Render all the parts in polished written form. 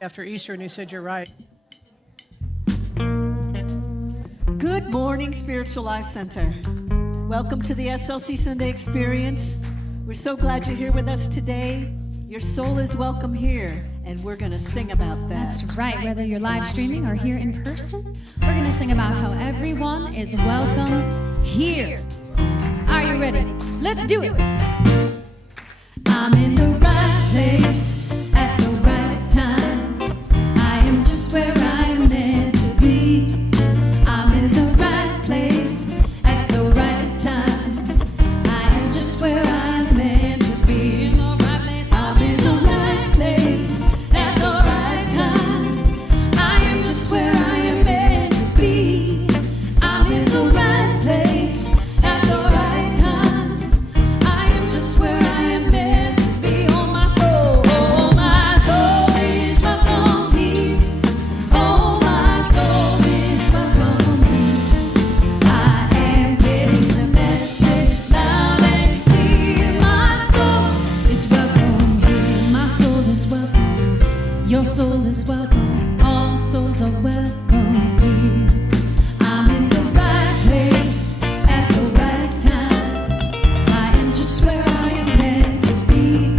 After Easter, and he said, "You're right." Good morning, Spiritual Life Center. Welcome to the SLC Sunday Experience. We're so glad you're here with us today. Your soul is welcome here, and we're going to sing about that. That's right. Whether you're live streaming or here in person, we're going to sing about how everyone is welcome here. Are you ready? Let's do it. I'm in the right place at the right time. I am just where I'm meant to be. I'm in the right place at the right time. I am just where I'm meant to be. In the right place. I'm in the right place at the right time. I am just where I am meant to be. I'm in the right place at the right time. I am just where I am meant to be. Oh my soul is welcome here. Oh my soul is welcome here. I am getting the message loud and clear. My soul is welcome here. My soul is welcome. Your soul is welcome. All souls are welcome here. I'm in the right place at the right time. I am just where I am meant to be.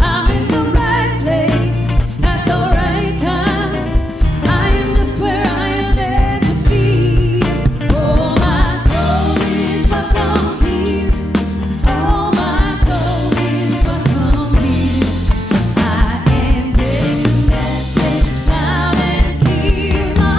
I'm in the right place at the right time. I am just where I am meant to be. Oh, my soul is welcome here. Oh, my soul is welcome here. I am getting the message loud and clear. My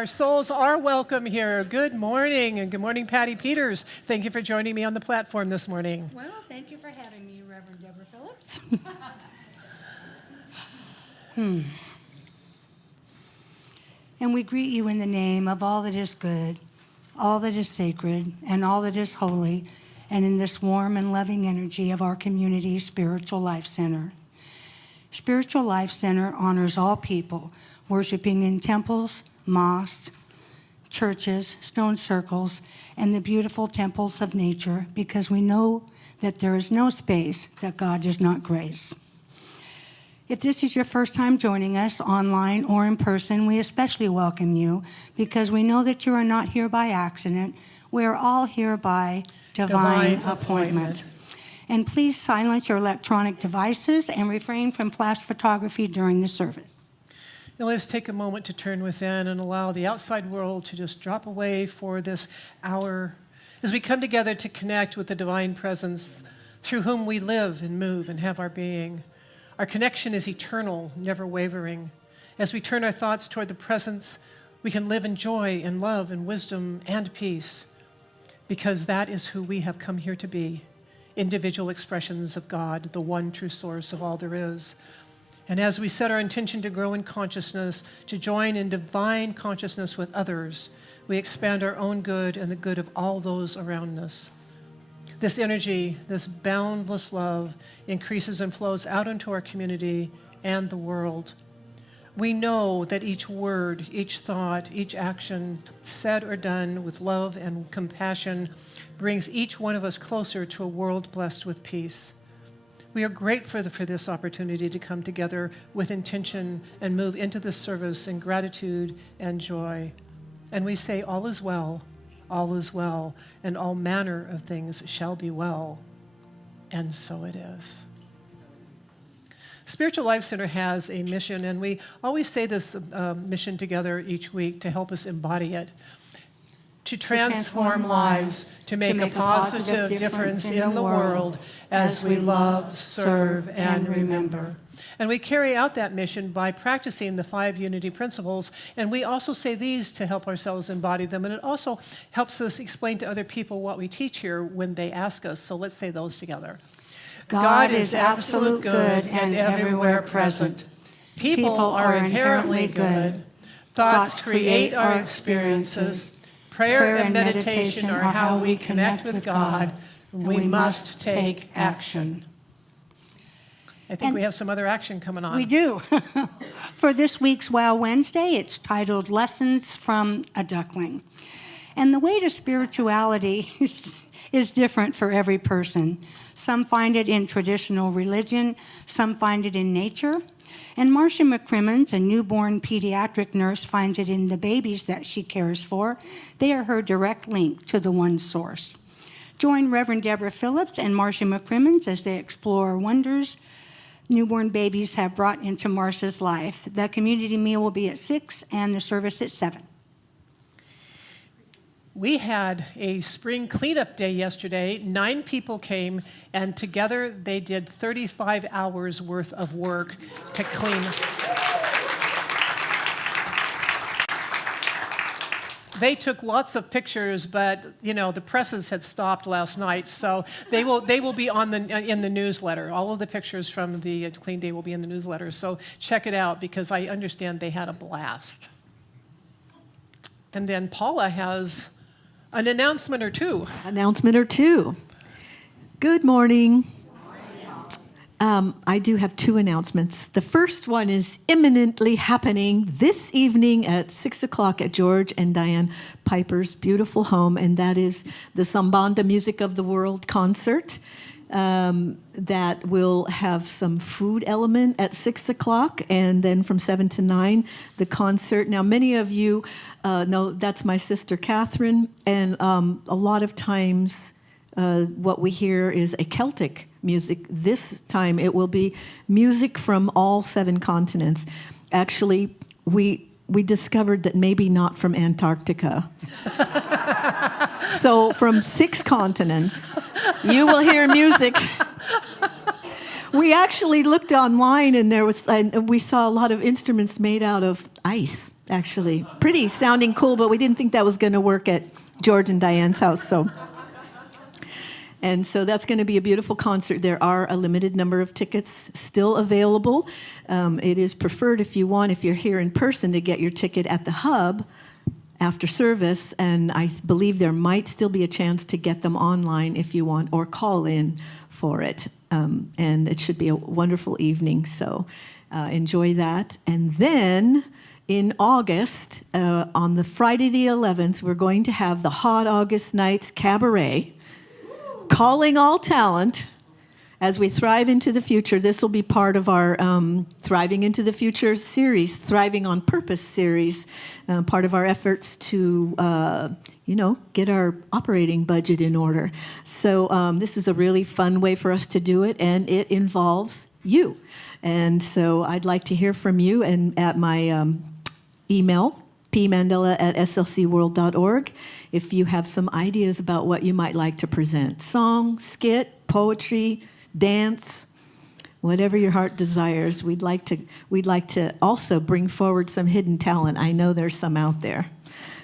Our souls are welcome here. Good morning, and good morning, Patty Peters. Thank you for joining me on the platform this morning. Well, thank you for having me, Reverend Deborah Phillips. And we greet you in the name of all that is good, all that is sacred, and all that is holy, and in this warm and loving energy of our community Spiritual Life Center. Spiritual Life Center honors all people worshiping in temples, mosques, churches, stone circles, and the beautiful temples of nature, because we know that there is no space that God does not grace. If this is your first time joining us online or in person, we especially welcome you because we know that you are not here by accident. We are all here by divine appointment. And please silence your electronic devices and refrain from flash photography during the service. Now let's take a moment to turn within and allow the outside world to just drop away for this hour as we come together to connect with the divine presence through whom we live and move and have our being. Our connection is eternal, never wavering. As we turn our thoughts toward the presence, we can live in joy and love and wisdom and peace, because that is who we have come here to be, individual expressions of God, the one true source of all there is. And as we set our intention to grow in consciousness, to join in divine consciousness with others, we expand our own good and the good of all those around us. This energy, this boundless love, increases and flows out into our community and the world. We know that each word, each thought, each action, said or done with love and compassion, brings each one of us closer to a world blessed with peace. We are grateful for this opportunity to come together with intention and move into this service in gratitude and joy. And we say, all is well, and all manner of things shall be well. And so it is. Spiritual Life Center has a mission, and we always say this mission together each week to help us embody it. To transform lives, to make a positive difference in the world as we love, serve, and remember. And we carry out that mission by practicing the 5 unity principles, and we also say these to help ourselves embody them, and it also helps us explain to other people what we teach here when they ask us. So let's say those together. God is absolute good and everywhere present. People are inherently good. Thoughts create our experiences. Prayer and meditation are how we connect with God. We must take action. I think we have some other action coming on. We do. For this week's Wow Wednesday, it's titled Lessons from a Duckling. And the way to spirituality is different for every person. Some find it in traditional religion, some find it in nature. And Marcia McCrimmons, a newborn pediatric nurse, finds it in the babies that she cares for. They are her direct link to the one source. Join Reverend Deborah Phillips and Marcia McCrimmons as they explore wonders newborn babies have brought into Marcia's life. The community meal will be at 6 and the service at 7. We had a spring cleanup day yesterday. 9 people came, and together they did 35 hours worth of work to clean. They took lots of pictures, but the presses had stopped last night, so they will be in the newsletter. All of the pictures from the clean day will be in the newsletter. So check it out, because I understand they had a blast. And then Paula has an announcement or two. Good morning. I do have 2 announcements. The first one is imminently happening this evening at 6 o'clock at George and Diane Piper's beautiful home, and that is the Sambanda Music of the World concert. That will have some food element at 6 o'clock, and then from 7 to 9, the concert. Now, many of you know that's my sister Catherine, and a lot of times what we hear is a Celtic music. This time it will be music from all 7 continents. Actually, we discovered that maybe not from Antarctica. So from 6 continents, you will hear music. We actually looked online, and we saw a lot of instruments made out of ice. actually. Pretty sounding cool, but we didn't think that was going to work at George and Diane's house, so. And so that's going to be a beautiful concert. There are a limited number of tickets still available. It is preferred if you're here in person, to get your ticket at the hub after service, and I believe there might still be a chance to get them online if you want, or call in for it. And it should be a wonderful evening, so enjoy that. And then in August, on the Friday the 11th, we're going to have the Hot August Nights Cabaret, calling all talent as we thrive into the future. This will be part of our Thriving into the Future series, Thriving on Purpose series, part of our efforts to, get our operating budget in order. So this is a really fun way for us to do it, and it involves you. And so I'd like to hear from you, and at my email, pmandela@slcworld.org, if you have some ideas about what you might like to present. Song, skit, poetry, dance, whatever your heart desires. We'd like to also bring forward some hidden talent. I know there's some out there.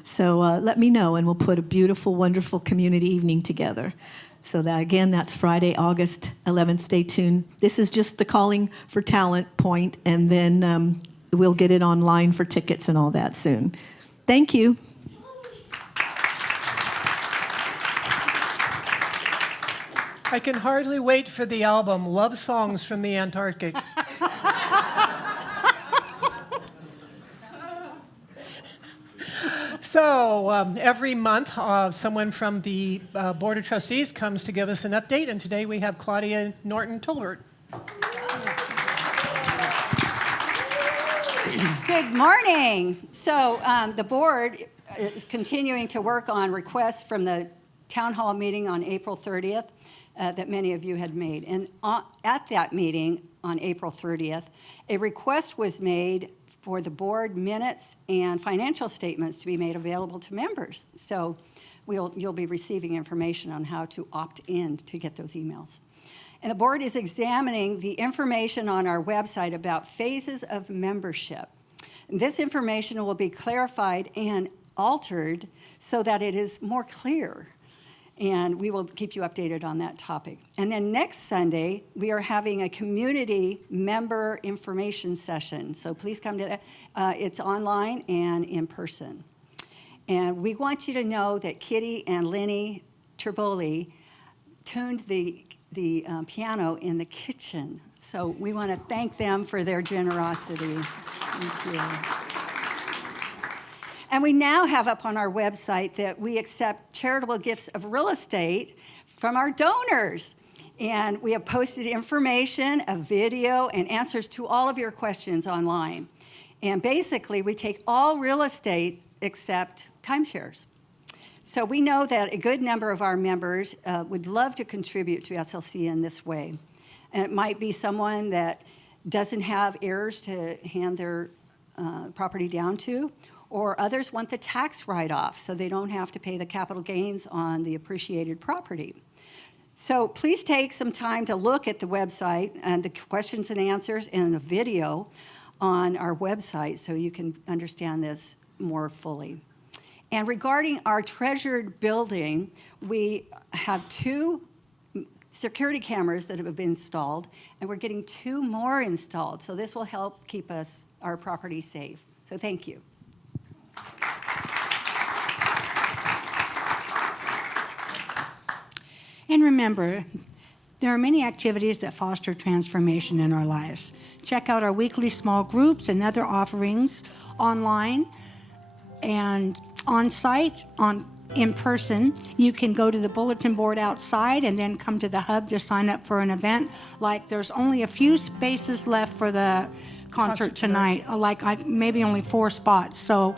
So let me know, and we'll put a beautiful, wonderful community evening together. So that's Friday, August 11th. Stay tuned. This is just the calling for talent point, and then we'll get it online for tickets and all that soon. Thank you. I can hardly wait for the album, Love Songs from the Antarctic. So every month, someone from the Board of Trustees comes to give us an update, and today we have Claudia Norton-Tolbert. Good morning. So the board is continuing to work on requests from the town hall meeting on April 30th that many of you had made. And at that meeting on April 30th, a request was made for the board minutes and financial statements to be made available to members. So you'll be receiving information on how to opt in to get those emails. And the board is examining the information on our website about phases of membership. And this information will be clarified and altered so that it is more clear. And we will keep you updated on that topic. And then next Sunday, we are having a community member information session. So please come to that. It's online and in person. And we want you to know that Kitty and Lenny Triboli tuned the piano in the kitchen. So we want to thank them for their generosity. Thank you. And we now have up on our website that we accept charitable gifts of real estate from our donors. And we have posted information, a video, and answers to all of your questions online. And basically, we take all real estate except timeshares. So we know that a good number of our members would love to contribute to SLC in this way. And it might be someone that doesn't have heirs to hand their property down to, or others want the tax write-off so they don't have to pay the capital gains on the appreciated property. So please take some time to look at the website and the questions and answers and the video on our website so you can understand this more fully. And regarding our treasured building, we have 2 security cameras that have been installed, and we're getting 2 more installed. So this will help keep our property safe. So thank you. And remember, there are many activities that foster transformation in our lives. Check out our weekly small groups and other offerings online and on site, in person. You can go to the bulletin board outside and then come to the hub to sign up for an event. Like there's only a few spaces left for the concert tonight, maybe only 4 spots. So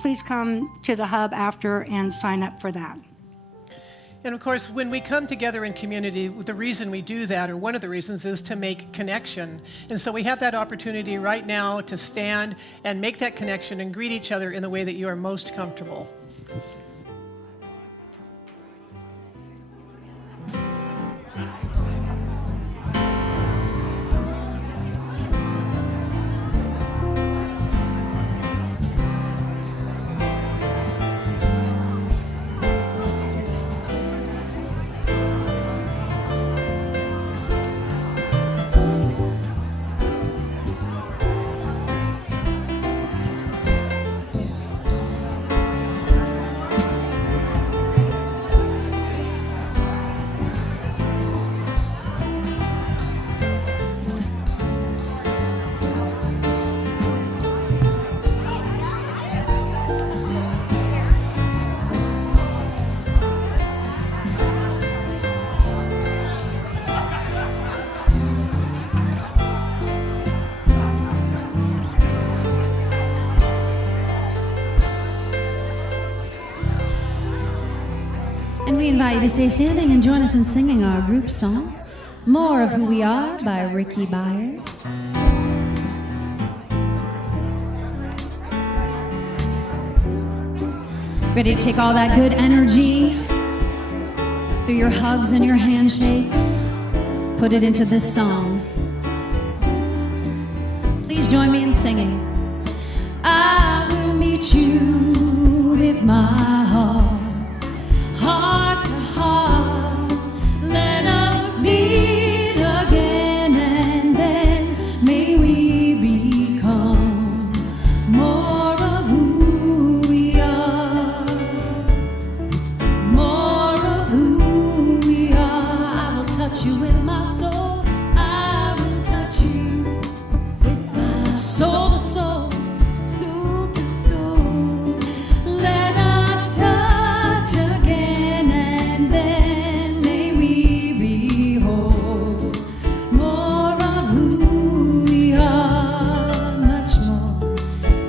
please come to the hub after and sign up for that. And of course, when we come together in community, the reason we do that, or one of the reasons, is to make connection. And so we have that opportunity right now to stand and make that connection and greet each other in the way that you are most comfortable. we invite you to stay standing and join us in singing our group song, More of Who We Are by Ricky Byers. Ready to take all that good energy through your hugs and your handshakes, put it into this song. Please join me in singing. I will meet you with my heart, heart to heart. Let us meet again, and then may we become more of who we are, more of who we are. I will touch you with my soul. I will touch you with my soul to soul. Let us touch again, and then may we behold more of who we are, much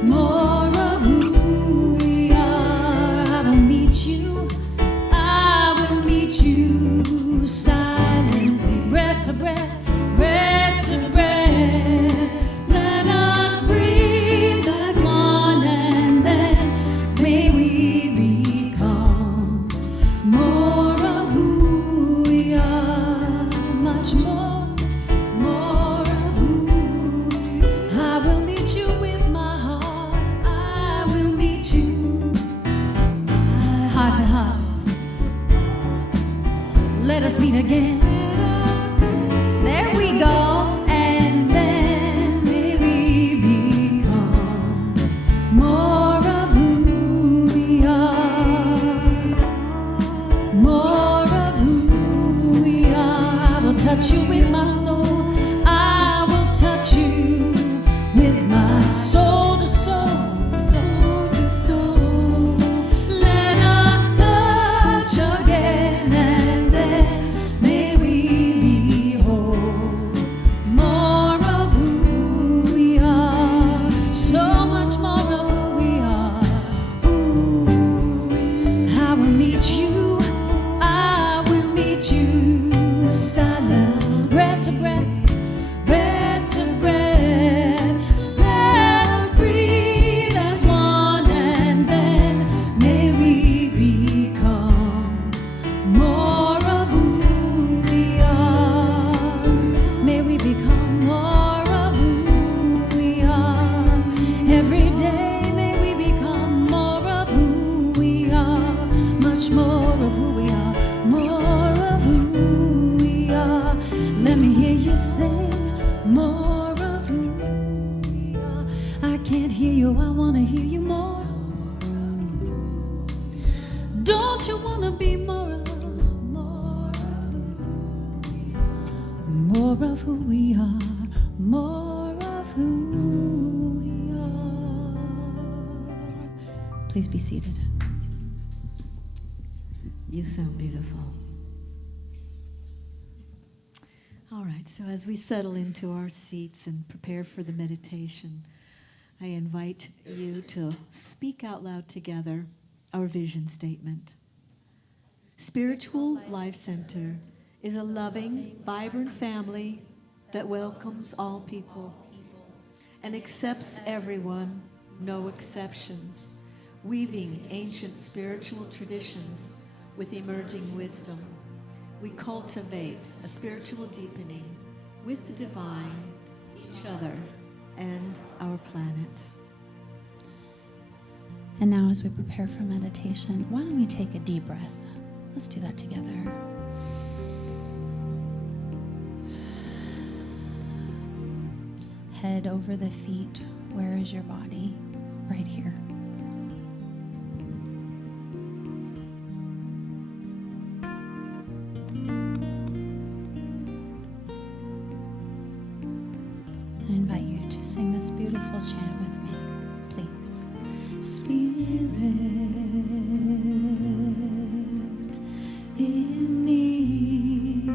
more of who we are. I will meet you, I will meet you silently, breath to breath, breath to breath. Let us breathe as one, and then may we become more of who we are, much more of who. I will meet you with my heart. I will meet you heart to heart. Let us meet again. There we go. And then may we become more of who we are, more of who we are. I will touch you with my soul. I will touch you with my soul to soul. Let us touch again, and then may we behold more of who we are, so much more of who we are. I will meet you, I will meet you silent, breath to breath, breath to breath. Let us breathe as one, and then may we become more of who we are. May we become more of who we are. Every day may we become more of who we are, much more of who we are, more of who we are. Let me hear you sing, more of who we are. I can't hear you, I want to hear you more. Don't you want to be more of more of who we are, more of who we are. Please be seated. You sound beautiful. All right, so as we settle into our seats and prepare for the meditation, I invite you to speak out loud together our vision statement. Spiritual Life Center is a loving, vibrant family that welcomes all people and accepts everyone, no exceptions, weaving ancient spiritual traditions with emerging wisdom. We cultivate a spiritual deepening with the divine, each other, and our planet. And now, as we prepare for meditation, why don't we take a deep breath? Let's do that together. Head over the feet. Where is your body? Right here. I invite you to sing this beautiful chant with me, please. Spirit in me,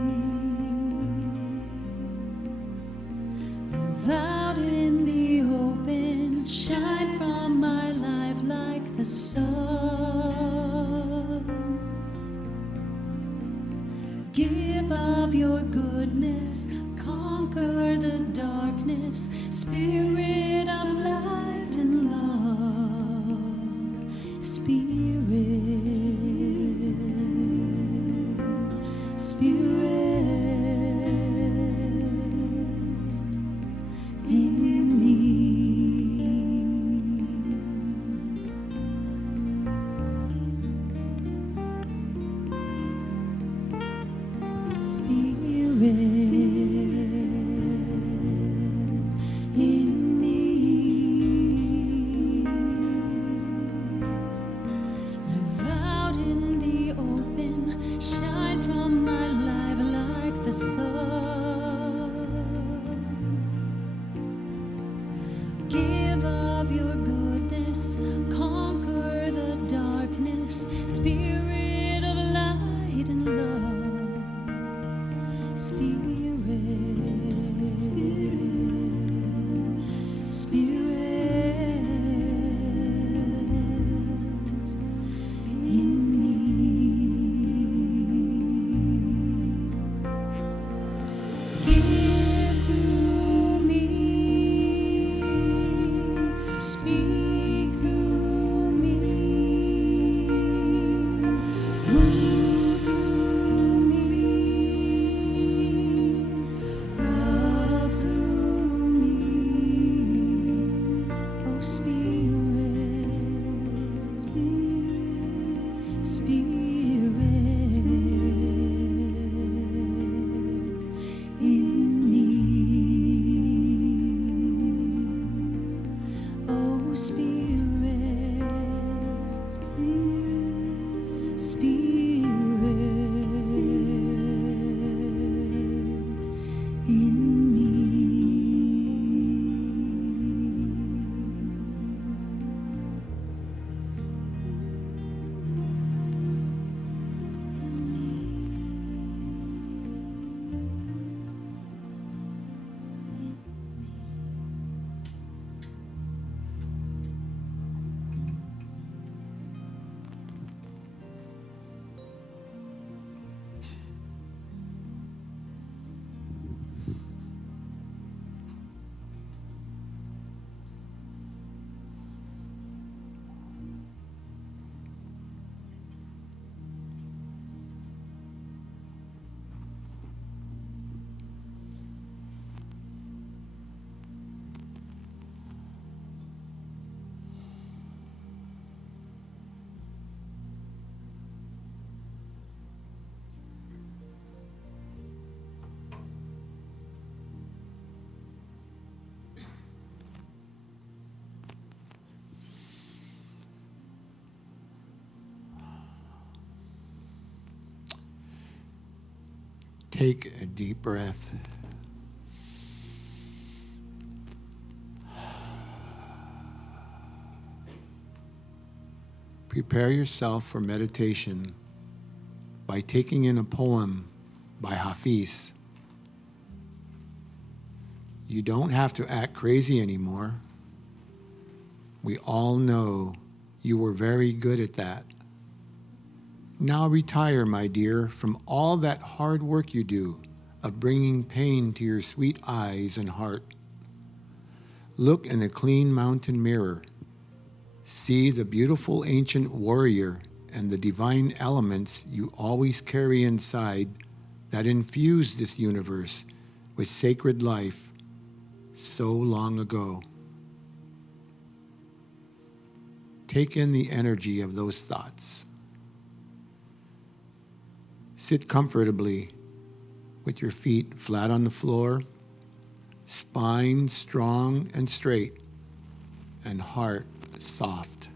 live out in the open, shine from my life like the sun. Spirit of light and love, Spirit in me. Live out in the open, shine from my life like the sun. Give of your goodness, conquer the darkness, Spirit of light and love, Spirit in me. Give through me, speak through me, move through me, love through me, oh Spirit, Spirit in me, oh Spirit, Spirit in me. Take a deep breath. Prepare yourself for meditation by taking in a poem by Hafiz. You don't have to act crazy anymore. We all know you were very good at that. Now retire, my dear, from all that hard work you do of bringing pain to your sweet eyes and heart. Look in a clean mountain mirror. See the beautiful ancient warrior and the divine elements you always carry inside that infuse this universe with sacred life so long ago. Take in the energy of those thoughts. Sit comfortably with your feet flat on the floor, spine strong and straight, and heart soft.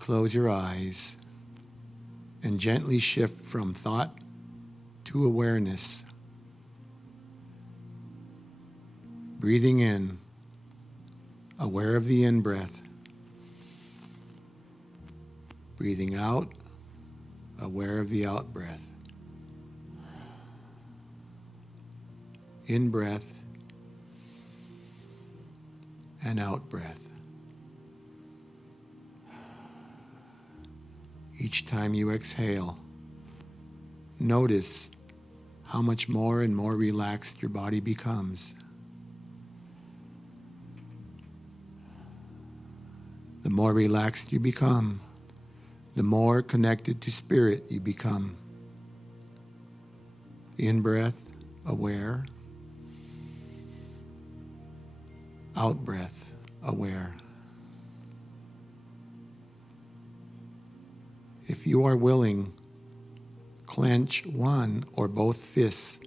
Close your eyes and gently shift from thought to awareness. Breathing in, aware of the in-breath. Breathing out, aware of the out-breath. In-breath and out-breath. Each time you exhale, notice how much more and more relaxed your body becomes. the more relaxed you become, the more connected to spirit you become. In breath, aware. Out breath, aware. If you are willing, clench one or both fists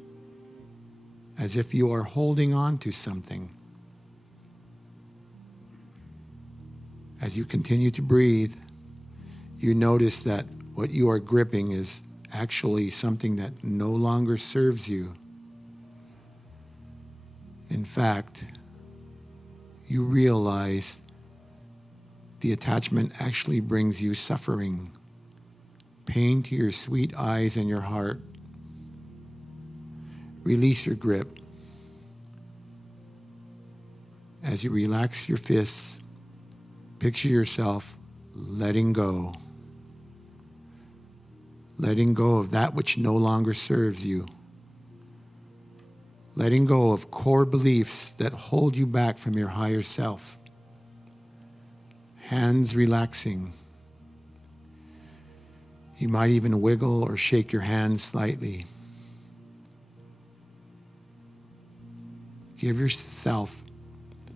as if you are holding on to something. As you continue to breathe, you notice that what you are gripping is actually something that no longer serves you. In fact, you realize the attachment actually brings you suffering, pain to your sweet eyes and your heart. Release your grip. As you relax your fists, picture yourself letting go. Letting go of that which no longer serves you. Letting go of core beliefs that hold you back from your higher self. Hands relaxing. You might even wiggle or shake your hands slightly. Give yourself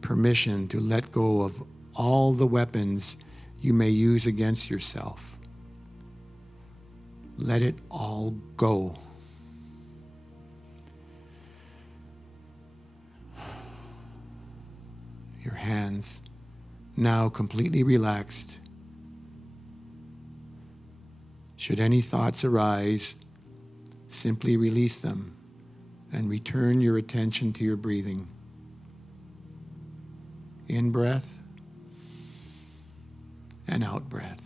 permission to let go of all the weapons you may use against yourself. Let it all go. Your hands now completely relaxed. Should any thoughts arise, simply release them and return your attention to your breathing. In breath and out breath.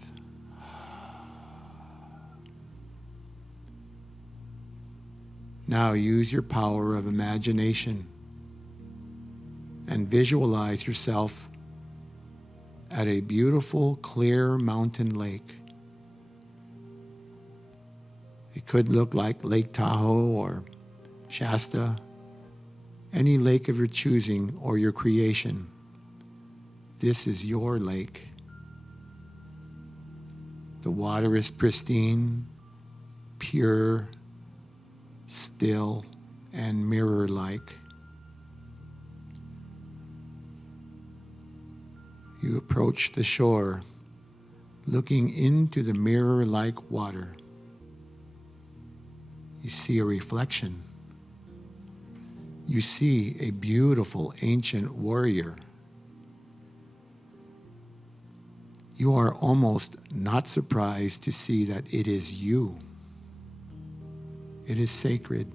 Now use your power of imagination and visualize yourself at a beautiful, clear mountain lake. It could look like Lake Tahoe or Shasta, any lake of your choosing or your creation. This is your lake. The water is pristine, pure, still, and mirror-like. You approach the shore, looking into the mirror-like water. You see a reflection. You see a beautiful ancient warrior. You are almost not surprised to see that it is you. It is sacred.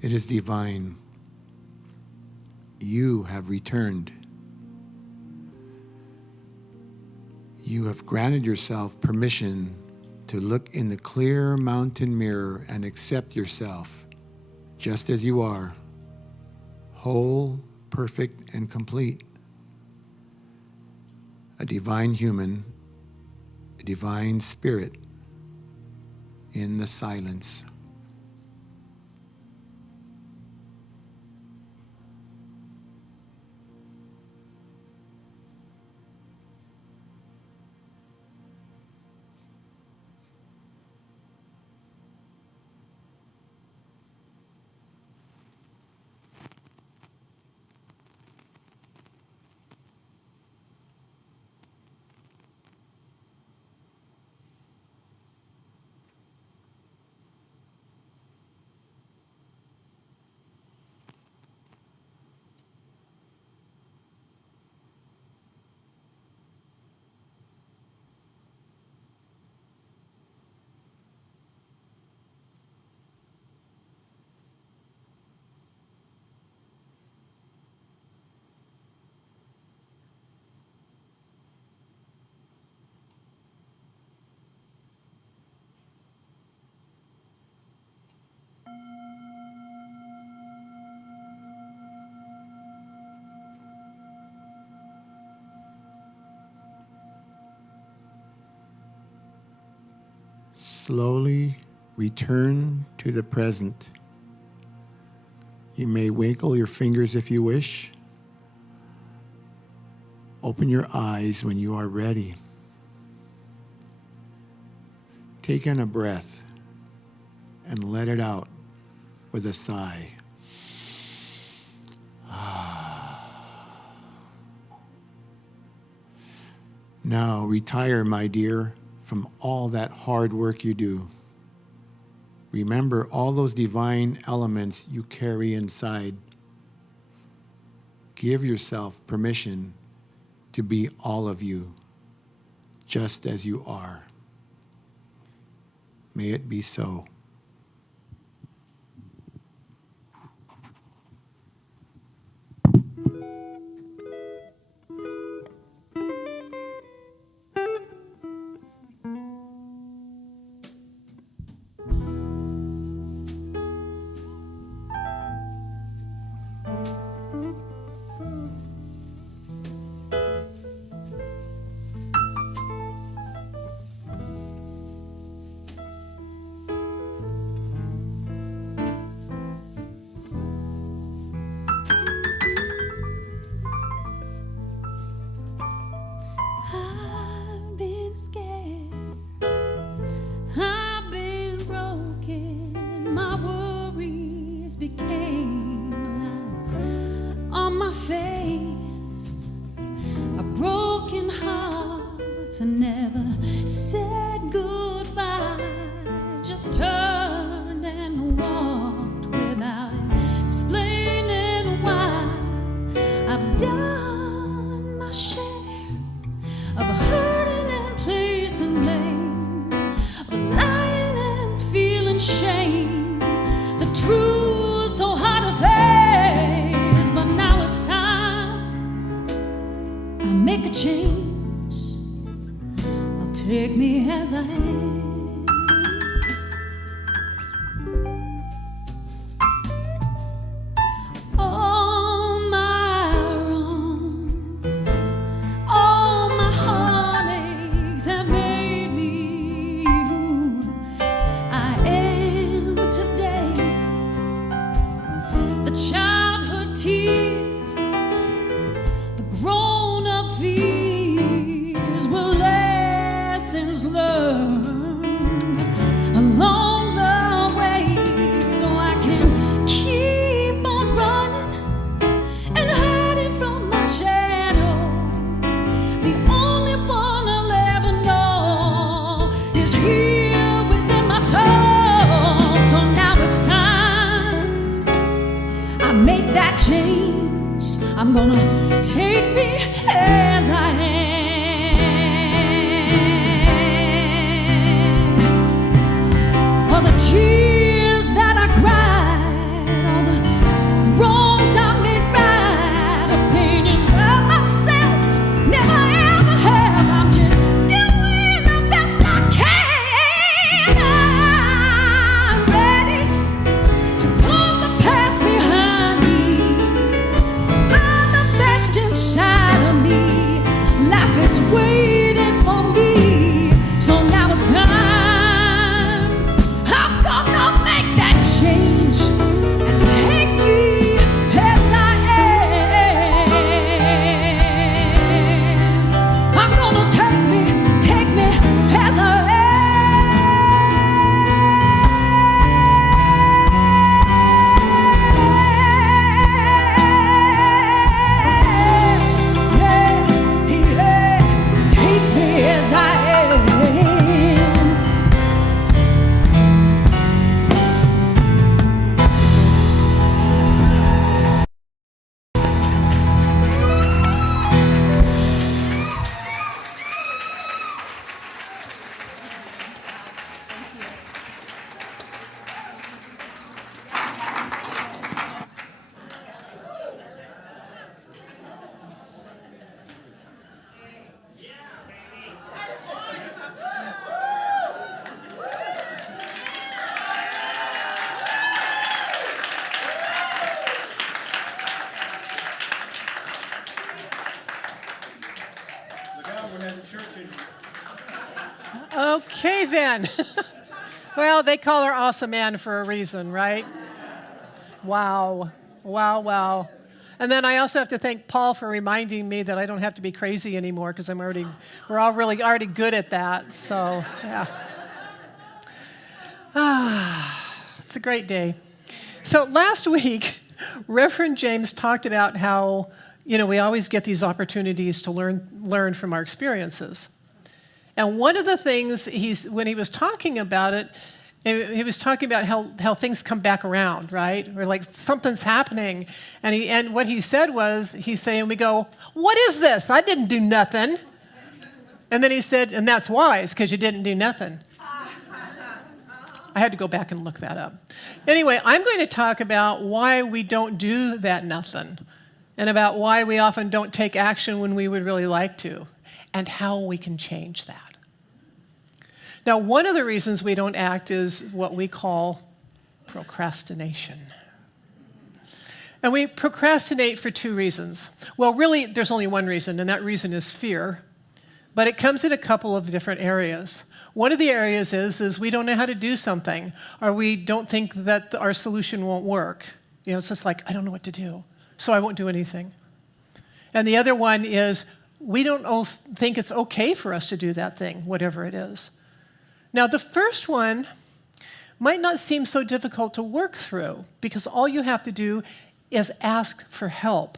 It is divine. You have returned. You have granted yourself permission to look in the clear mountain mirror and accept yourself just as you are, whole, perfect, and complete. A divine human, a divine spirit in the silence. Slowly return to the present. You may wiggle your fingers if you wish, Open your eyes when you are ready. Take in a breath and let it out with a sigh. Now retire, my dear, from all that hard work you do. Remember all those divine elements you carry inside. Give yourself permission to be all of you, just as you are. May it be so. I've been scared, I've been broken, my worries became lines on my face, a broken heart, I never said goodbye, just turned and walked without explaining why. I've done my share of hurting and placing blame, of lying and feeling shame. The truth so hard to face, but now it's time I make a change. I'll take me as I am. All my wrongs, all my heartaches have made me who I am today. The childhood tears, the grown-up fears were lessons learned along the way, so I can keep on running and hiding from my shadow. The only one I'll ever know is here within my soul. So now it's time I make that change. I'm gonna take me as I am. All the tears that I cried, all the wrongs I made right, opinions of myself, never ever have. I'm just doing the best I can. I'm ready to put the past behind me, find the best inside of me. Life is waiting for me, so now it's time. I'm gonna make that change and take me as I am. I'm gonna take me as I am. Yeah, take me as I am. Okay, then. Well, they call her Awesome Ann for a reason, right? Wow. Wow, wow. And then I also have to thank Paul for reminding me that I don't have to be crazy anymore because we're all really already good at that. So, yeah. It's a great day. So last week, Reverend James talked about how, we always get these opportunities to learn from our experiences. And one of the things when he was talking about it, he was talking about how things come back around, right? Or like something's happening. And what he said was, he's saying, we go, what is this? I didn't do nothing. And then he said, and that's wise, because you didn't do nothing. I had to go back and look that up. Anyway, I'm going to talk about why we don't do that nothing, and about why we often don't take action when we would really like to, and how we can change that. Now, one of the reasons we don't act is what we call procrastination. And we procrastinate for two reasons. Well, really, there's only one reason, and that reason is fear. But it comes in a couple of different areas. One of the areas is we don't know how to do something, or we don't think that our solution won't work. It's just like, I don't know what to do, so I won't do anything. And the other one is we don't think it's okay for us to do that thing, whatever it is. Now, the first one might not seem so difficult to work through, because all you have to do is ask for help,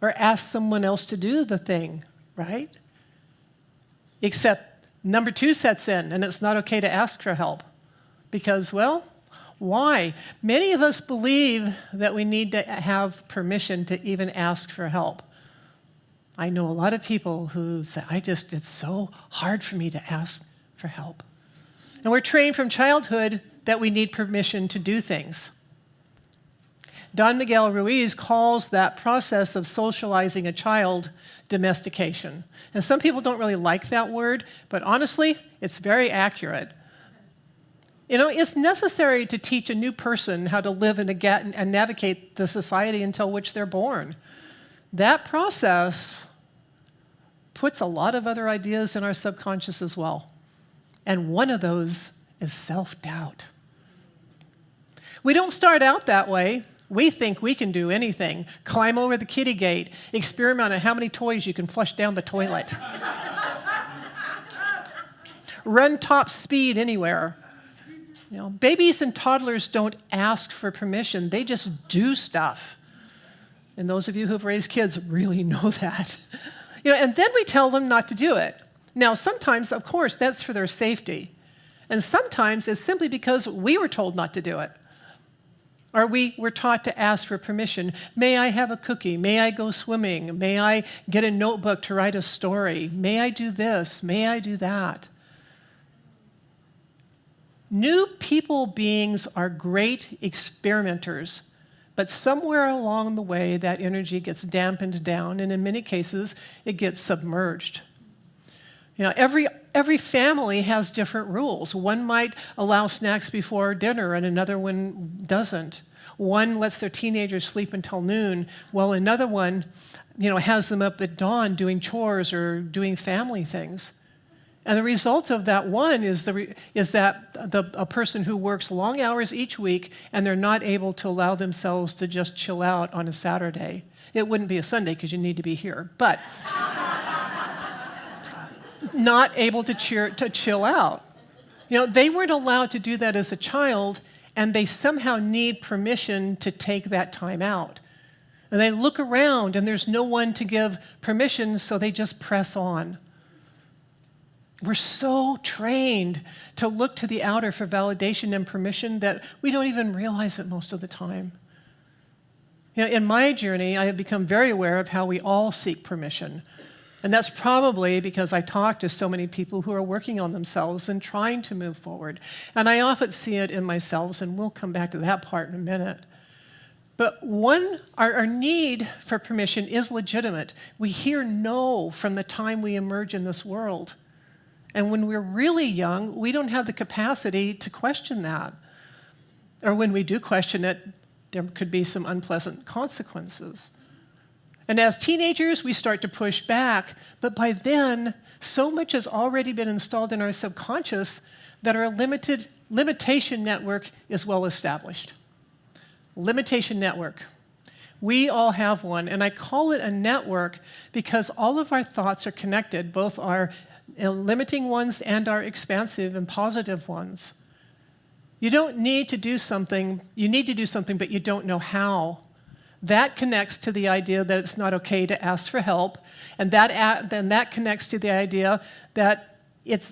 or ask someone else to do the thing, right? Except number 2 sets in, and it's not okay to ask for help. Because, well, why? Many of us believe that we need to have permission to even ask for help. I know a lot of people who say, it's so hard for me to ask for help. And we're trained from childhood that we need permission to do things. Don Miguel Ruiz calls that process of socializing a child domestication. And some people don't really like that word, but honestly, it's very accurate. It's necessary to teach a new person how to live and navigate the society until which they're born. That process puts a lot of other ideas in our subconscious as well. And one of those is self-doubt. We don't start out that way. We think we can do anything. Climb over the kitty gate, experiment on how many toys you can flush down the toilet. Run top speed anywhere. Babies and toddlers don't ask for permission. They just do stuff. And those of you who've raised kids really know that. And then we tell them not to do it. Now, sometimes, of course, that's for their safety. And sometimes it's simply because we were told not to do it. Or we were taught to ask for permission. May I have a cookie? May I go swimming? May I get a notebook to write a story? May I do this? May I do that? New people beings are great experimenters, but somewhere along the way that energy gets dampened down, and in many cases it gets submerged. Every family has different rules. One might allow snacks before dinner and another one doesn't. One lets their teenagers sleep until noon, while another one, has them up at dawn doing chores or doing family things. And the result of that one is that a person who works long hours each week and they're not able to allow themselves to just chill out on a Saturday. It wouldn't be a Sunday because you need to be here, but not able to chill out. They weren't allowed to do that as a child, and they somehow need permission to take that time out. And they look around, and there's no one to give permission, so they just press on. We're so trained to look to the outer for validation and permission that we don't even realize it most of the time. In my journey, I have become very aware of how we all seek permission. And that's probably because I talk to so many people who are working on themselves and trying to move forward. And I often see it in myself, and we'll come back to that part in a minute. But our need for permission is legitimate. We hear no from the time we emerge in this world. And when we're really young, we don't have the capacity to question that. Or when we do question it, there could be some unpleasant consequences. And as teenagers, we start to push back, but by then, so much has already been installed in our subconscious that our limitation network is well established. Limitation network. We all have one, and I call it a network because all of our thoughts are connected, both our limiting ones and our expansive and positive ones. You don't need to do something, you need to do something, but you don't know how. That connects to the idea that it's not okay to ask for help, and then that connects to the idea that it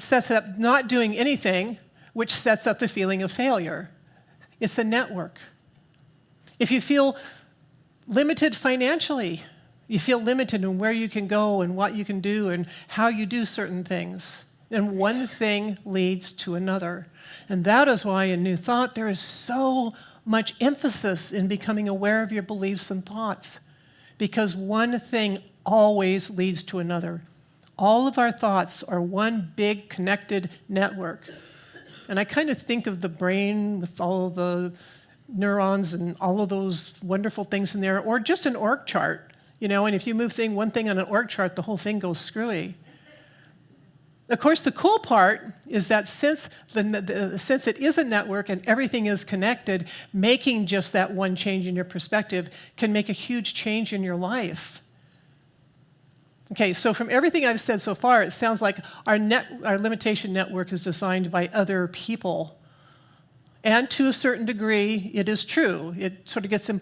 sets up not doing anything, which sets up the feeling of failure. It's a network. If you feel limited financially, you feel limited in where you can go and what you can do and how you do certain things. And one thing leads to another. And that is why in New Thought there is so much emphasis in becoming aware of your beliefs and thoughts. Because one thing always leads to another. All of our thoughts are one big connected network. And I kind of think of the brain with all of the neurons and all of those wonderful things in there, or just an org chart, and if you move one thing on an org chart, the whole thing goes screwy. Of course, the cool part is that since it is a network and everything is connected, making just that one change in your perspective can make a huge change in your life. Okay, so from everything I've said so far, it sounds like our limitation network is designed by other people. And to a certain degree, it is true. It sort of puts in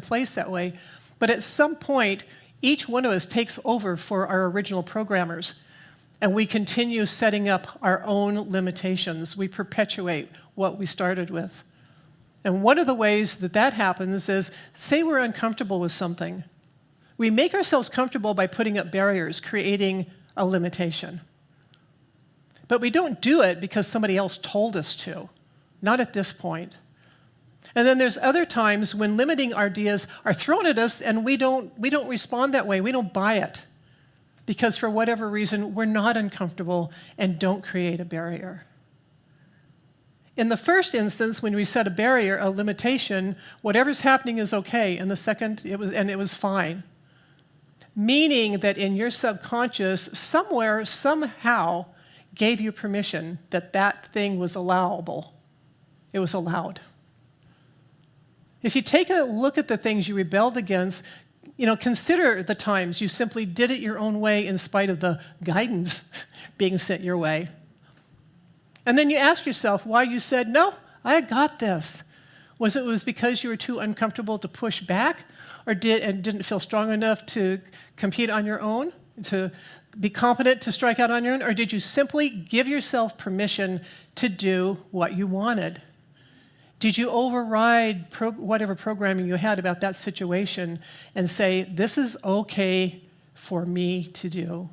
place that way. But at some point, each one of us takes over for our original programmers, and we continue setting up our own limitations. We perpetuate what we started with. And one of the ways that happens is, say we're uncomfortable with something. We make ourselves comfortable by putting up barriers, creating a limitation. But we don't do it because somebody else told us to. Not at this point. And then there's other times when limiting ideas are thrown at us and we don't respond that way. We don't buy it. Because for whatever reason, we're not uncomfortable and don't create a barrier. In the first instance, when we set a barrier, a limitation, whatever's happening is okay. In the second, it was fine. Meaning that in your subconscious, somewhere, somehow, gave you permission that thing was allowable. It was allowed. If you take a look at the things you rebelled against, consider the times you simply did it your own way in spite of the guidance being sent your way. And then you ask yourself why you said, no, I got this. Was it because you were too uncomfortable to push back or didn't feel strong enough to compete on your own, to be competent to strike out on your own, or did you simply give yourself permission to do what you wanted? Did you override whatever programming you had about that situation and say, this is okay for me to do?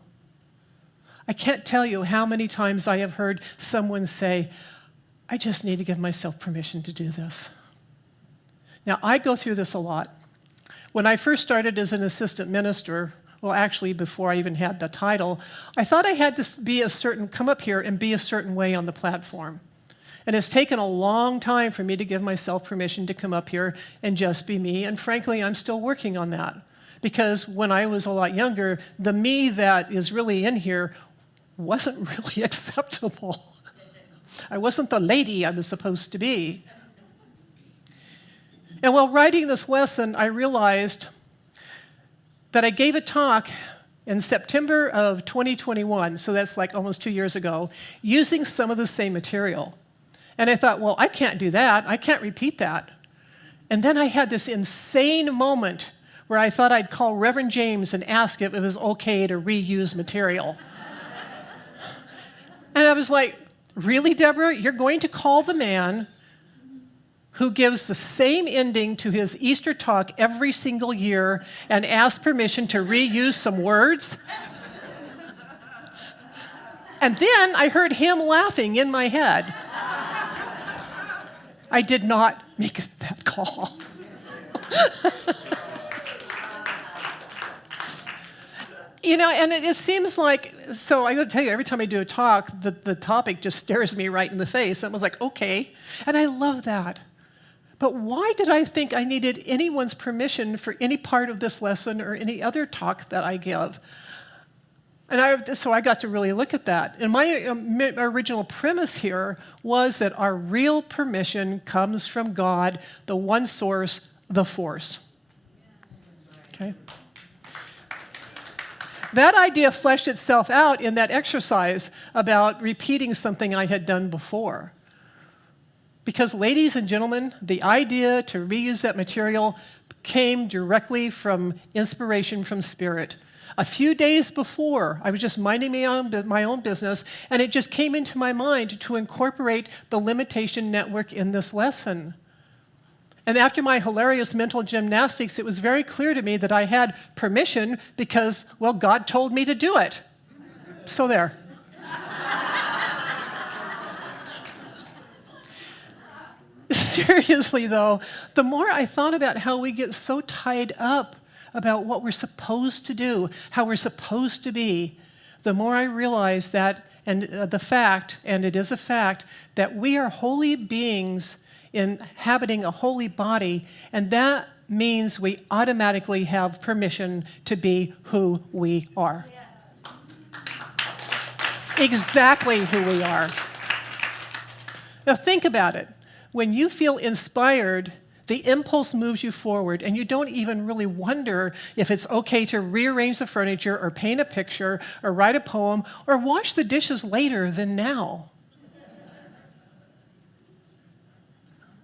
I can't tell you how many times I have heard someone say, I just need to give myself permission to do this. Now, I go through this a lot. When I first started as an assistant minister, well, actually, before I even had the title, I thought I had to come up here and be a certain way on the platform. And it's taken a long time for me to give myself permission to come up here and just be me. And frankly, I'm still working on that. Because when I was a lot younger, the me that is really in here wasn't really acceptable. I wasn't the lady I was supposed to be. And while writing this lesson, I realized that I gave a talk in September of 2021, so that's like almost 2 years ago, using some of the same material. And I thought, well, I can't do that. I can't repeat that. And then I had this insane moment where I thought I'd call Reverend James and ask if it was okay to reuse material. And I was like, really, Deborah? You're going to call the man who gives the same ending to his Easter talk every single year and ask permission to reuse some words? And then I heard him laughing in my head. I did not make that call. And it seems like, so I got to tell you, every time I do a talk, the topic just stares me right in the face. I was like, okay. And I love that. But why did I think I needed anyone's permission for any part of this lesson or any other talk that I give? And so I got to really look at that. And my original premise here was that our real permission comes from God, the one source, the force. Okay? That idea fleshed itself out in that exercise about repeating something I had done before. Because, ladies and gentlemen, the idea to reuse that material came directly from inspiration from Spirit. A few days before, I was just minding my own business, and it just came into my mind to incorporate the limitation network in this lesson. And after my hilarious mental gymnastics, it was very clear to me that I had permission because, well, God told me to do it. So there. Seriously, though, the more I thought about how we get so tied up about what we're supposed to do, how we're supposed to be, the more I realized that, and the fact, and it is a fact, that we are holy beings inhabiting a holy body, and that means we automatically have permission to be who we are. Yes. Exactly who we are. Now think about it. When you feel inspired, the impulse moves you forward, and you don't even really wonder if it's okay to rearrange the furniture or paint a picture or write a poem or wash the dishes later than now.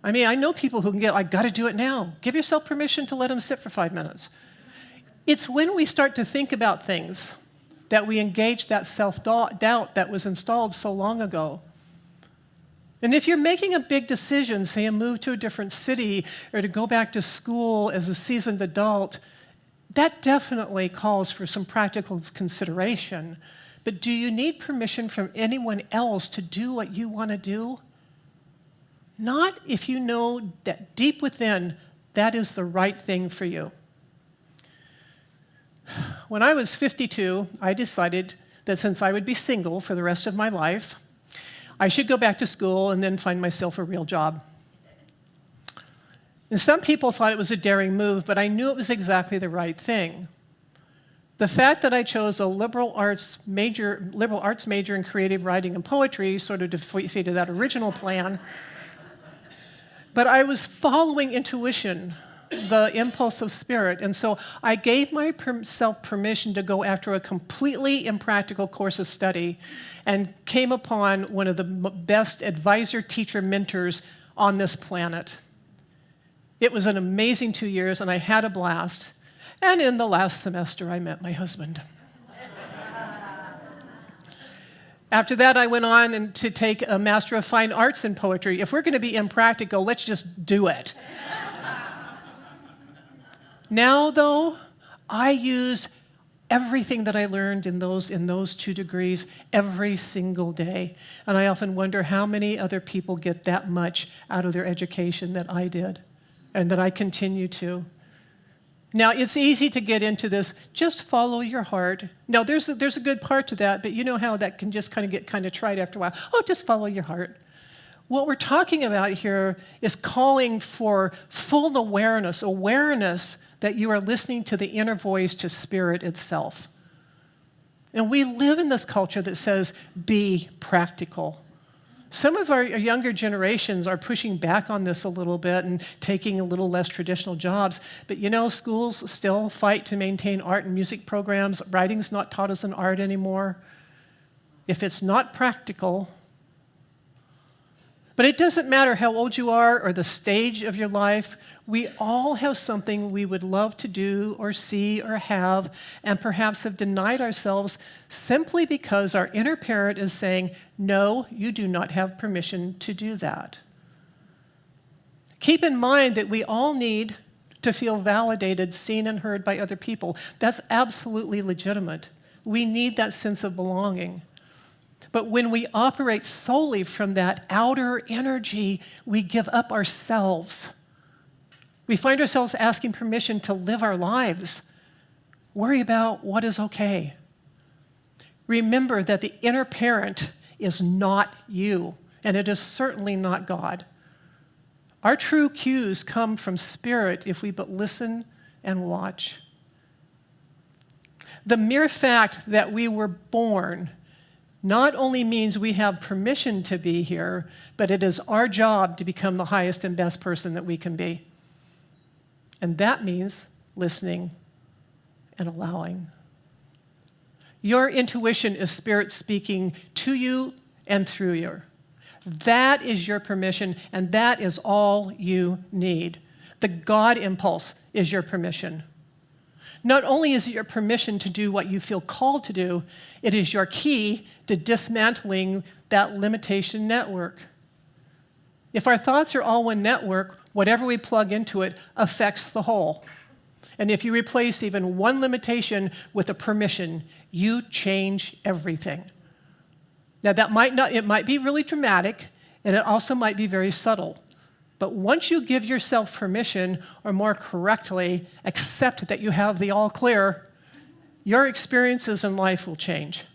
I mean, I know people who can get, I gotta do it now. Give yourself permission to let them sit for 5 minutes. It's when we start to think about things that we engage that self-doubt that was installed so long ago. And if you're making a big decision, say a move to a different city or to go back to school as a seasoned adult, that definitely calls for some practical consideration. But do you need permission from anyone else to do what you want to do? Not if you know that deep within, that is the right thing for you. When I was 52, I decided that since I would be single for the rest of my life, I should go back to school and then find myself a real job. And some people thought it was a daring move, but I knew it was exactly the right thing. The fact that I chose a liberal arts major in creative writing and poetry sort of defeated that original plan. But I was following intuition, the impulse of Spirit, and so I gave myself permission to go after a completely impractical course of study and came upon one of the best advisor, teacher, mentors on this planet. It was an amazing 2 years, and I had a blast. And in the last semester, I met my husband. After that, I went on to take a Master of Fine Arts in Poetry. If we're going to be impractical, let's just do it. Now, though, I use everything that I learned in those 2 degrees every single day. And I often wonder how many other people get that much out of their education that I did and that I continue to. Now, it's easy to get into this, just follow your heart. Now, there's a good part to that, but you know how that can just kind of get trite after a while. Oh, just follow your heart. What we're talking about here is calling for full awareness that you are listening to the inner voice, to Spirit itself. And we live in this culture that says, be practical. Some of our younger generations are pushing back on this a little bit and taking a little less traditional jobs. But you know, schools still fight to maintain art and music programs. Writing's not taught as an art anymore. If it's not practical, but it doesn't matter how old you are or the stage of your life, we all have something we would love to do or see or have, and perhaps have denied ourselves simply because our inner parent is saying, no, you do not have permission to do that. Keep in mind that we all need to feel validated, seen and heard by other people. That's absolutely legitimate. We need that sense of belonging. But when we operate solely from that outer energy, we give up ourselves. We find ourselves asking permission to live our lives. Worry about what is okay. Remember that the inner parent is not you, and it is certainly not God. Our true cues come from Spirit if we but listen and watch. The mere fact that we were born not only means we have permission to be here, but it is our job to become the highest and best person that we can be. And that means listening and allowing. Your intuition is Spirit speaking to you and through you. That is your permission, and that is all you need. The God impulse is your permission. Not only is it your permission to do what you feel called to do, it is your key to dismantling that limitation network. If our thoughts are all one network, whatever we plug into it affects the whole. And if you replace even one limitation with a permission, you change everything. Now it might be really dramatic, and it also might be very subtle. But once you give yourself permission, or more correctly, accept that you have the all clear, your experiences in life will change.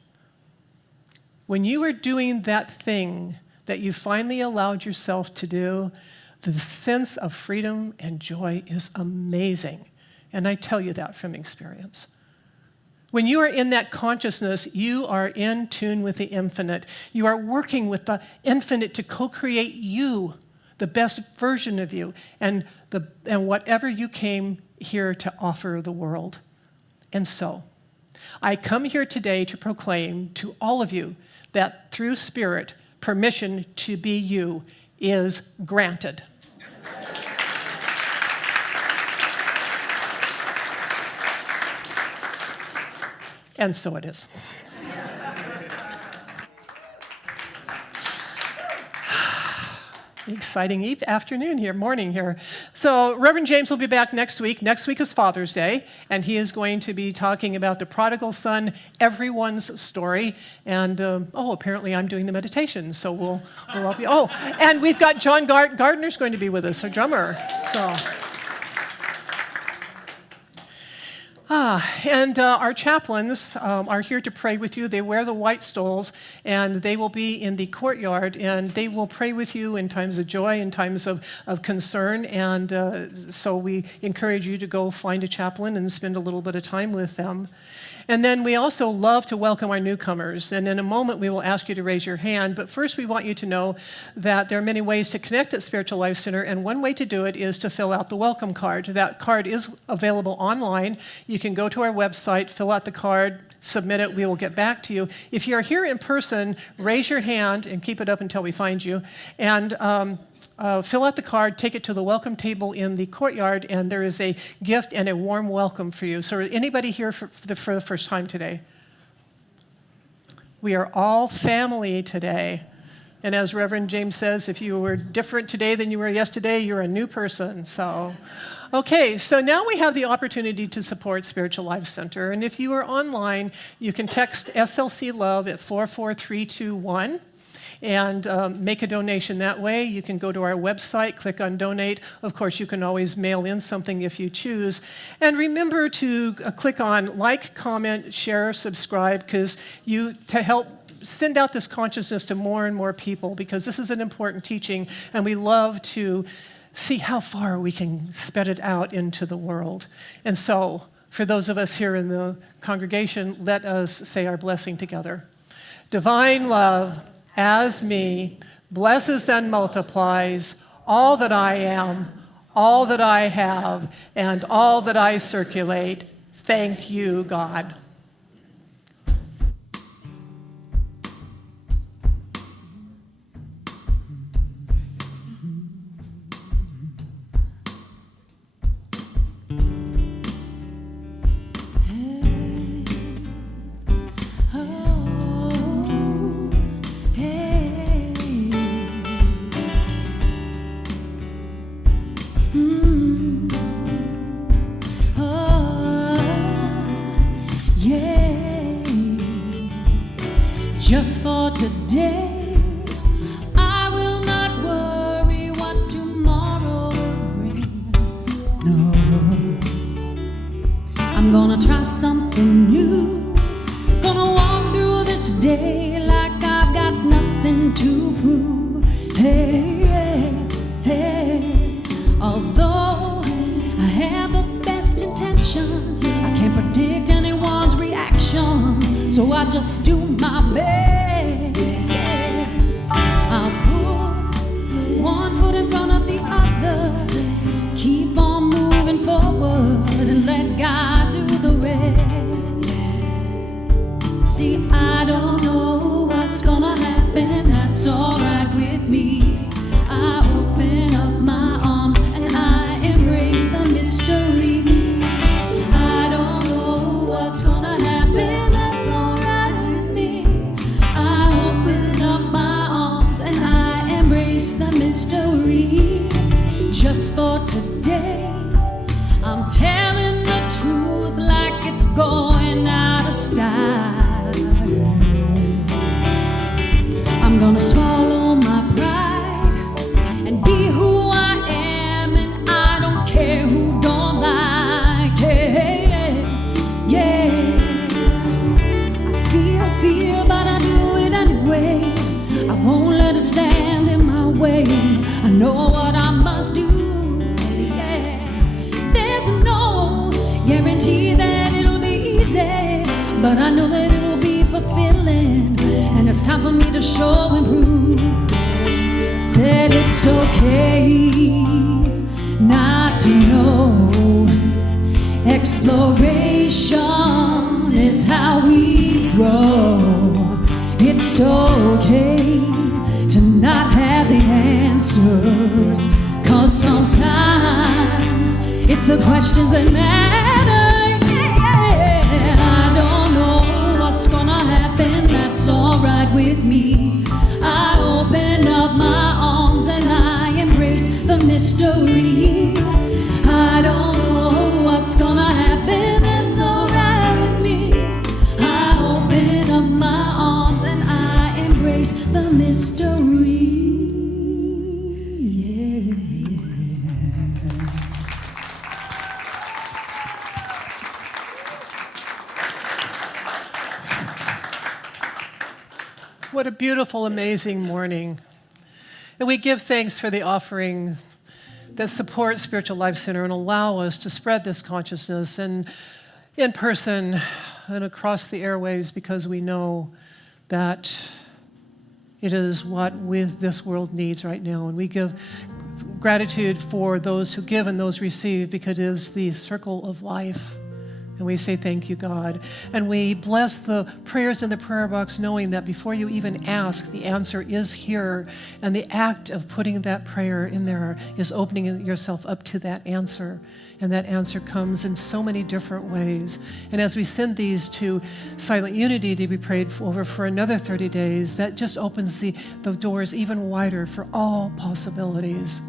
When you are doing that thing that you finally allowed yourself to do, the sense of freedom and joy is amazing. And I tell you that from experience. When you are in that consciousness, you are in tune with the infinite. You are working with the infinite to co-create you, the best version of you, and whatever you came here to offer the world. And so, I come here today to proclaim to all of you that through Spirit, permission to be you is granted. And so it is. Exciting morning here. So Reverend James will be back next week. Next week is Father's Day, and he is going to be talking about the prodigal son, everyone's story. And apparently I'm doing the meditation, so we'll all be. Oh, and we've got John Gardner's going to be with us, our drummer. So. And our chaplains are here to pray with you. They wear the white stoles, and they will be in the courtyard, and they will pray with you in times of joy, in times of concern. And so we encourage you to go find a chaplain and spend a little bit of time with them. And then we also love to welcome our newcomers. And in a moment, we will ask you to raise your hand. But first, we want you to know that there are many ways to connect at Spiritual Life Center. And one way to do it is to fill out the welcome card. That card is available online. You can go to our website, fill out the card, submit it. We will get back to you. If you're here in person, raise your hand and keep it up until we find you. And fill out the card, take it to the welcome table in the courtyard, and there is a gift and a warm welcome for you. So anybody here for the first time today? We are all family today. And as Reverend James says, if you were different today than you were yesterday, you're a new person. So, okay, so now we have the opportunity to support Spiritual Life Center. And if you are online, you can text SLC Love at 44321. And make a donation that way. You can go to our website, click on Donate. Of course, you can always mail in something if you choose. And remember to click on like, comment, share, subscribe, because to help send out this consciousness to more and more people, because this is an important teaching, and we love to see how far we can spread it out into the world. And so, for those of us here in the congregation, let us say our blessing together. Divine love, as me, blesses and multiplies all that I am, all that I have, and all that I circulate. Thank you, God. Just for today, I will not worry what tomorrow will bring. No, I'm gonna try something new. Gonna walk through this day like I've got nothing to prove. Hey, hey, hey. Although I have the best intentions, I can't predict anyone's reaction. So I just do my best. I'll put one foot in front of the other, keep on moving forward and let God do the rest. know what I must do. Yeah. There's no guarantee that it'll be easy, but I know that it'll be fulfilling, and it's time for me to show and prove. Said it's okay not to know. Exploration is how we grow. It's okay to not have the answers, 'cause sometimes it's the questions that matter. Yeah, I don't know what's gonna happen, that's alright with me. I open up my arms and I embrace the mystery. I don't know what's gonna happen, that's alright with me. I open up my arms and I embrace the mystery. Yeah. What a beautiful, amazing morning. And we give thanks for the offering that support Spiritual Life Center and allow us to spread this consciousness and in person and across the airwaves, because we know that it is what this world needs right now. And we give gratitude for those who give and those receive, because it is the circle of life. And we say thank you, God. And we bless the prayers in the prayer box, knowing that before you even ask, the answer is here. And the act of putting that prayer in there is opening yourself up to that answer. And that answer comes in so many different ways. And as we send these to Silent Unity to be prayed over for another 30 days, that just opens the doors even wider for all possibilities.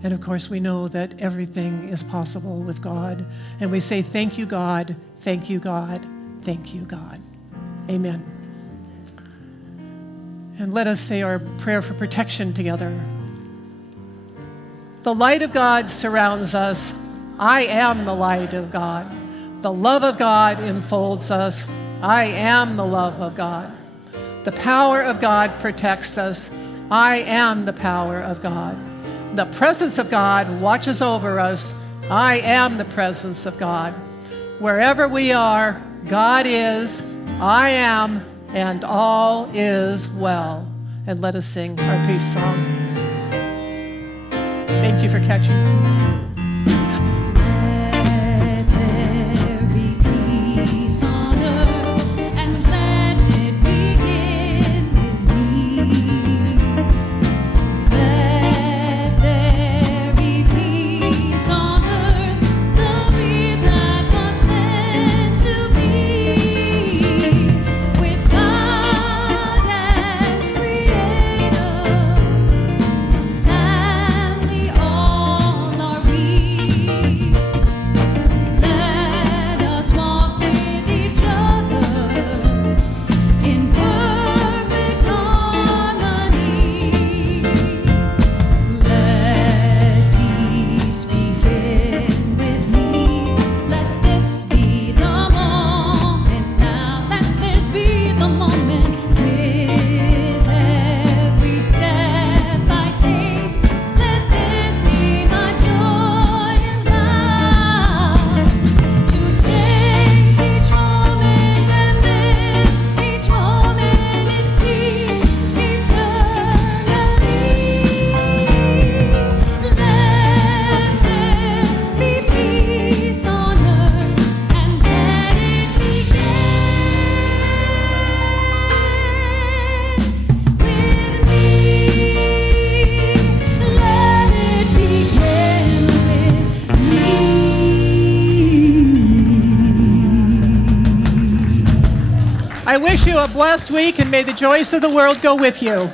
And of course, we know that everything is possible with God. And we say, thank you, God, thank you, God, thank you, God. Amen. And let us say our prayer for protection together. The light of God surrounds us. I am the light of God. The love of God enfolds us. I am the love of God. The power of God protects us. I am the power of God. The presence of God watches over us. I am the presence of God. Wherever we are, God is, I am, and all is well. And let us sing our peace song. Thank you for catching. Let there be peace on earth, and let it begin with me. Let there be peace on earth, the peace that was meant to be. With God as creator, family all are we. Let us walk with each other in perfect harmony. Let peace begin with me. Let this be the moment now. Let this be the moment. With every step I take, let this be my joyous vow. To take each moment and live each moment in peace eternally. Let there be peace on earth, and let it begin with me. Let it begin with me. I wish you a blessed week, and may the joys of the world go with you.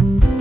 you.